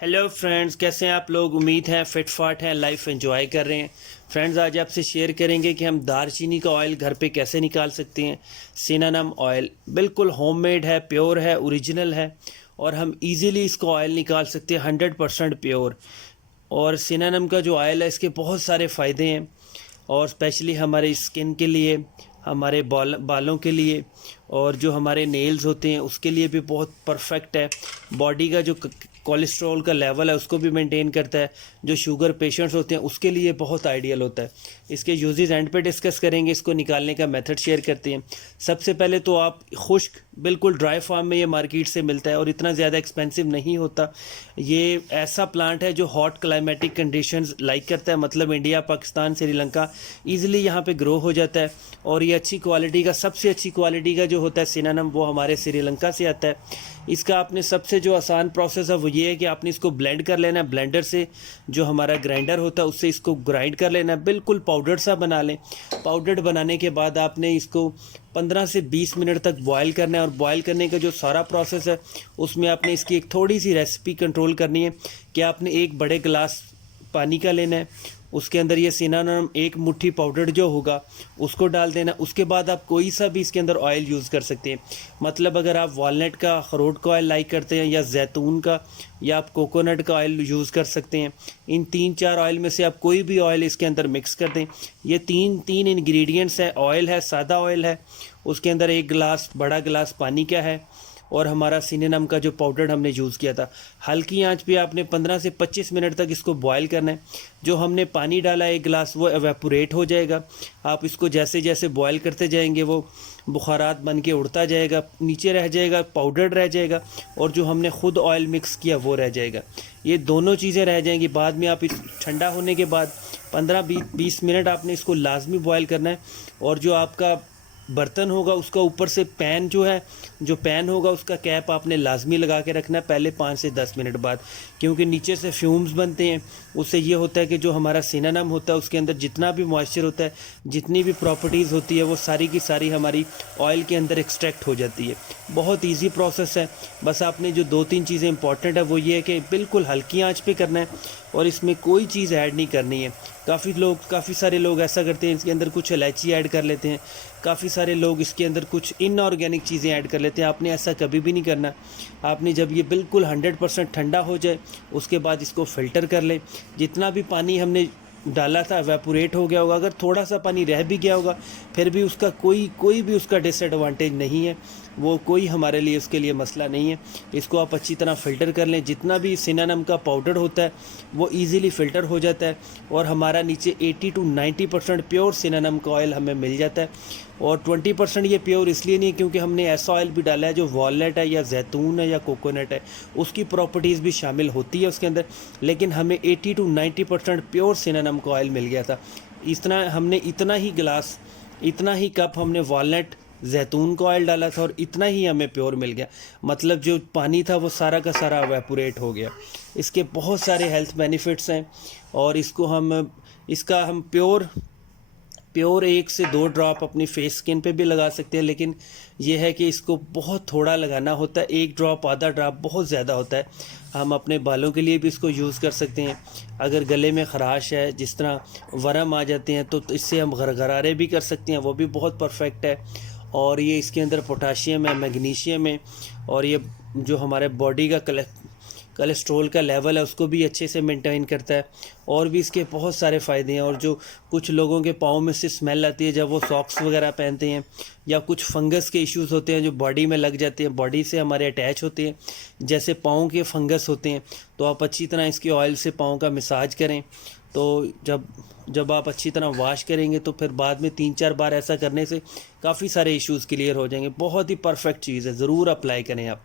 Hello friends, कैसे हैं आप लोग। उम्मीद है फिट फाट हैं, लाइफ एंजॉय कर रहे हैं। फ्रेंड्स, आज आपसे शेयर करेंगे कि हम दारचीनी का ऑयल घर पे कैसे निकाल सकते हैं। सिनानम ऑयल बिल्कुल होममेड है, प्योर है, ओरिजिनल है और हम इजीली इसको ऑयल निकाल सकते हैं 100% प्योर। और सिनानम का जो ऑयल है इसके बहुत सारे फ़ायदे हैं और स्पेशली हमारे स्किन के लिए, हमारे बालों के लिए और जो हमारे नेल्स होते हैं उसके लिए भी बहुत परफेक्ट है। बॉडी का जो कोलेस्ट्रॉल का लेवल है उसको भी मेंटेन करता है। जो शुगर पेशेंट्स होते हैं उसके लिए बहुत आइडियल होता है। इसके यूजेस एंड पे डिस्कस करेंगे, इसको निकालने का मेथड शेयर करते हैं। सबसे पहले तो आप खुश्क बिल्कुल ड्राई फार्म में ये मार्केट से मिलता है और इतना ज़्यादा एक्सपेंसिव नहीं होता। ये ऐसा प्लांट है जो हॉट क्लाइमेटिक कंडीशंस लाइक करता है, मतलब इंडिया, पाकिस्तान, श्रीलंका ईजिली यहाँ पे ग्रो हो जाता है। और ये अच्छी क्वालिटी का, सबसे अच्छी क्वालिटी का जो होता है सिनानम, वो हमारे श्रीलंका से आता है। इसका आपने सबसे जो आसान प्रोसेस है वो ये है कि आपने इसको ब्लेंड कर लेना है। ब्लेंडर से, जो हमारा ग्राइंडर होता है उससे इसको ग्राइंड कर लेना है, बिल्कुल पाउडर सा बना लें। पाउडर बनाने के बाद आपने इसको 15 से 20 मिनट तक बॉयल करना है। और बॉयल करने का जो सारा प्रोसेस है उसमें आपने इसकी एक थोड़ी सी रेसिपी कंट्रोल करनी है कि आपने एक बड़े गिलास पानी का लेना है, उसके अंदर ये सिनानम एक मुट्ठी पाउडर जो होगा उसको डाल देना। उसके बाद आप कोई सा भी इसके अंदर ऑयल यूज़ कर सकते हैं। मतलब अगर आप वॉलनट का, अखरोट का ऑयल लाइक करते हैं, या जैतून का, या आप कोकोनट का ऑयल यूज़ कर सकते हैं। इन 3-4 ऑयल में से आप कोई भी ऑयल इसके अंदर मिक्स कर दें। ये तीन इंग्रेडिएंट्स हैं। ऑयल है, सादा ऑयल है, उसके अंदर एक गिलास, बड़ा गिलास पानी का है और हमारा सिनानम का जो पाउडर हमने यूज़ किया था। हल्की आंच पे आपने 15 से 25 मिनट तक इसको बॉयल करना है। जो हमने पानी डाला एक गिलास वो एवेपोरेट हो जाएगा। आप इसको जैसे जैसे बॉयल करते जाएंगे वो बुखारात बन के उड़ता जाएगा, नीचे रह जाएगा, पाउडर रह जाएगा और जो हमने ख़ुद ऑयल मिक्स किया वो रह जाएगा। ये दोनों चीज़ें रह जाएंगी। बाद में आप इस ठंडा होने के बाद 15-20 मिनट आपने इसको लाजमी बॉयल करना है। और जो आपका बर्तन होगा उसका ऊपर से पैन जो पैन होगा उसका कैप आपने लाजमी लगा के रखना है पहले 5 से 10 मिनट बाद, क्योंकि नीचे से फ्यूम्स बनते हैं। उससे ये होता है कि जो हमारा सिनानम होता है उसके अंदर जितना भी मॉइस्चर होता है, जितनी भी प्रॉपर्टीज़ होती है, वो सारी की सारी हमारी ऑयल के अंदर एक्सट्रैक्ट हो जाती है। बहुत ईजी प्रोसेस है। बस आपने जो 2-3 चीज़ें इंपॉर्टेंट है वो ये है कि बिल्कुल हल्की आँच पे करना है और इसमें कोई चीज़ ऐड नहीं करनी है। काफ़ी सारे लोग ऐसा करते हैं, इसके अंदर कुछ इलायची ऐड कर लेते हैं। काफ़ी सारे लोग इसके अंदर कुछ इनऑर्गेनिक चीज़ें ऐड कर लेते हैं। आपने ऐसा कभी भी नहीं करना। आपने जब ये बिल्कुल 100% ठंडा हो जाए उसके बाद इसको फ़िल्टर कर लें। जितना भी पानी हमने डाला था एवेपोरेट हो गया होगा। अगर थोड़ा सा पानी रह भी गया होगा फिर भी उसका कोई भी उसका डिसएडवांटेज नहीं है, वो कोई हमारे लिए उसके लिए मसला नहीं है। इसको आप अच्छी तरह फ़िल्टर कर लें। जितना भी सिनानम का पाउडर होता है वो इजीली फ़िल्टर हो जाता है और हमारा नीचे 80 to 90% प्योर सिनानम का ऑयल हमें मिल जाता है। और 20% ये प्योर इसलिए नहीं क्योंकि हमने ऐसा ऑयल भी डाला है जो वॉलनट है, या जैतून है, या कोकोनट है, उसकी प्रॉपर्टीज़ भी शामिल होती है उसके अंदर। लेकिन हमें 80 to 90% प्योर सिनानम का ऑयल मिल गया था। इतना ही कप हमने वॉलनट, जैतून का ऑयल डाला था और इतना ही हमें प्योर मिल गया। मतलब जो पानी था वो सारा का सारा एवेपोरेट हो गया। इसके बहुत सारे हेल्थ बेनिफिट्स हैं और इसका हम प्योर 1 से 2 ड्रॉप अपनी फेस स्किन पे भी लगा सकते हैं। लेकिन यह है कि इसको बहुत थोड़ा लगाना होता है। 1 ड्रॉप, आधा ड्रॉप बहुत ज़्यादा होता है। हम अपने बालों के लिए भी इसको यूज़ कर सकते हैं। अगर गले में ख़राश है, जिस तरह वर्म आ जाते हैं, तो इससे हम गरगरारे भी कर सकते हैं, वो भी बहुत परफेक्ट है। और ये इसके अंदर पोटाशियम है, मैग्नीशियम है और ये जो हमारे बॉडी का कोलेस्ट्रॉल का लेवल है उसको भी अच्छे से मेंटेन करता है। और भी इसके बहुत सारे फ़ायदे हैं। और जो कुछ लोगों के पाँव में से स्मेल आती है जब वो सॉक्स वगैरह पहनते हैं, या कुछ फंगस के इश्यूज़ होते हैं जो बॉडी में लग जाते हैं, बॉडी से हमारे अटैच होते हैं, जैसे पाँव के फंगस होते हैं, तो आप अच्छी तरह इसके ऑयल से पाँव का मसाज करें। तो जब आप अच्छी तरह वॉश करेंगे तो फिर बाद में 3-4 बार ऐसा करने से काफ़ी सारे इश्यूज़ क्लियर हो जाएंगे। बहुत ही परफेक्ट चीज़ है, ज़रूर अप्लाई करें आप।